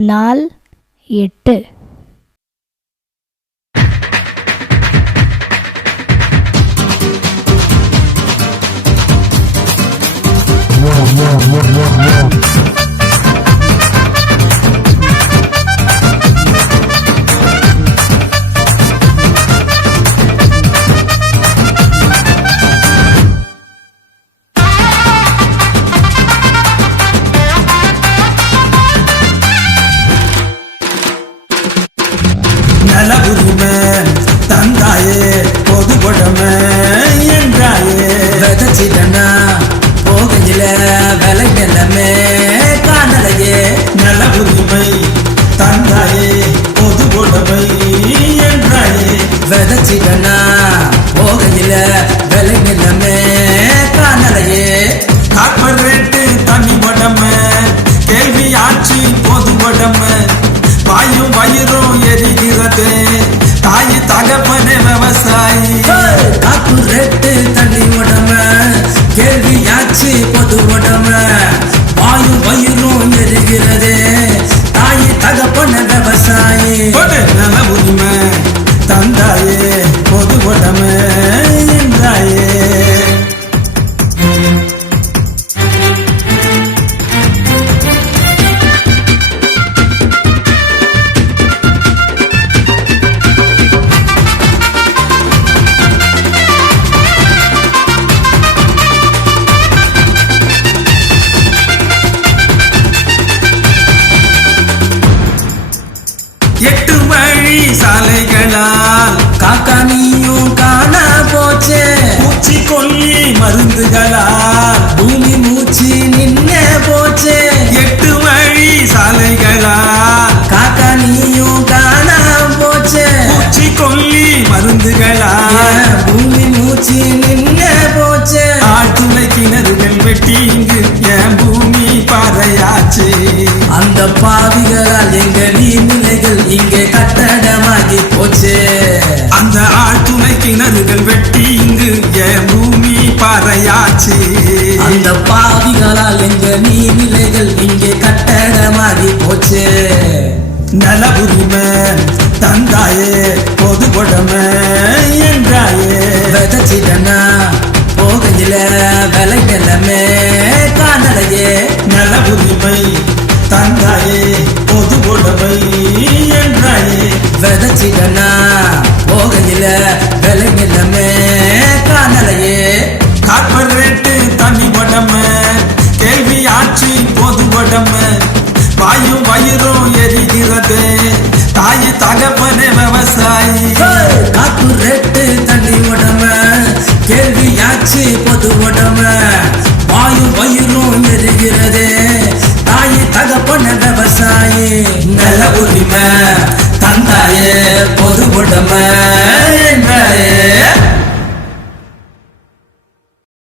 நாள் 8. நலபுரிமை தந்தாயே பொது கொடமை என்றாயே விதைச்சிட்டனா போகையில விலை நிலமே காணலையே நலபுரிமை தந்தாயே பொது கொடமை என்றாயே விதைச்சிட்டனா போகையில விலை நிலமே காணலையே காப்பர் ரேட்டு தண்ணி உடமை கேள்வி ஆட்சி பொது உடமை வாயும் வயிறும் எரிகிறது தாய் தகப்பன விவசாயி காப்பு ரெட்டு தண்ணி உடம கேள்வியாச்சு பொது உடம வாயும் வயிறும் எரிகிறது தாய் தகப்பன விவசாயி நல உரிமை தந்தாயே பொது உடம என்றாயே எட்டு வழி சாலைகளால் காக்கானியும் காண போச்சே பூச்சி கொல்லி மருந்துகளால் பூமி மூச்சு நின்னே போச்சே எட்டு வழி சாலைகளால் காக்கானியும் காண போச்சே பூச்சி கொல்லி மருந்துகளால் பூமி மூச்சு நின்னே போச்சே ஆழ்துளை கிணறுகள் வெட்டி இங்கு என் பூமி பாறையாச்சு அந்த பாவிகளால் எங்க நீர்நிலைகள் இங்கே கட்டடமாகி போச்சு அந்த ஆழ்துளை கிணறுகள் வெட்டி இங்கு என் பூமி பாறையாச்சு அந்த பாவிகளால் எங்க நீர்நிலைகள் இங்கே கட்டடமாகி போச்சு நல உரிமை தந்தாயே பொது கொடமை என்றாயே விதைச்சிட்டனா போகையில விலை நிலமே காணலையே நல உரிமை தந்தாயே பொது கொடமை என்றாயே விதைச்சிட்டனா போகையில விலை நிலமே காணலையே காப்பர் ரேட்டு தண்ணி உடமை கேள்வி ஆட்சி பொது உடமை வாயும் வயிறும் எரிகிறது தாய் தகப்பன விவசாயி காப்பு ரேட்டு தண்ணி உடமை கேள்வியாச்சு பொது உடமை வாயும் வயிறும் எரிகிறது தாய் தகப்பன விவசாயி நல உரிமை தந்தாயே பொது உடமை